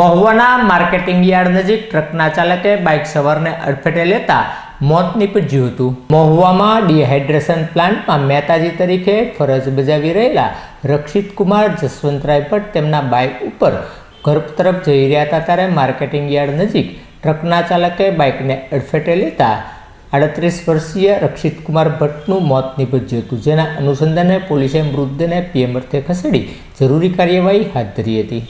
મહુવાના marketing yard નજીક ટ્રકના ચાલકે bike સવારને અડફેટે લેતા મોત નીપજ્યું હતું। મહુવામાં ડિહાઇડ્રેશન પ્લાન્ટમાં મહેતાજી તરીકે ફરજ બજાવી રહેલા રક્ષિત કુમાર જસવંતરાય ભટ્ટ તેમના બાઇક ઉપર ઘર તરફ જઈ રહ્યા હતા ત્યારે માર્કેટિંગ યાર્ડ નજીક ટ્રકના ચાલકે બાઇકને અડફેટે લેતા 38 વર્ષીય રક્ષિત કુમાર ભટ્ટનું મોત નીપજ્યું હતું, જેના અનુસંધાને પોલીસે મૃતદેહને પીએમ અર્થે ખસેડી જરૂરી કાર્યવાહી હાથ ધરી હતી।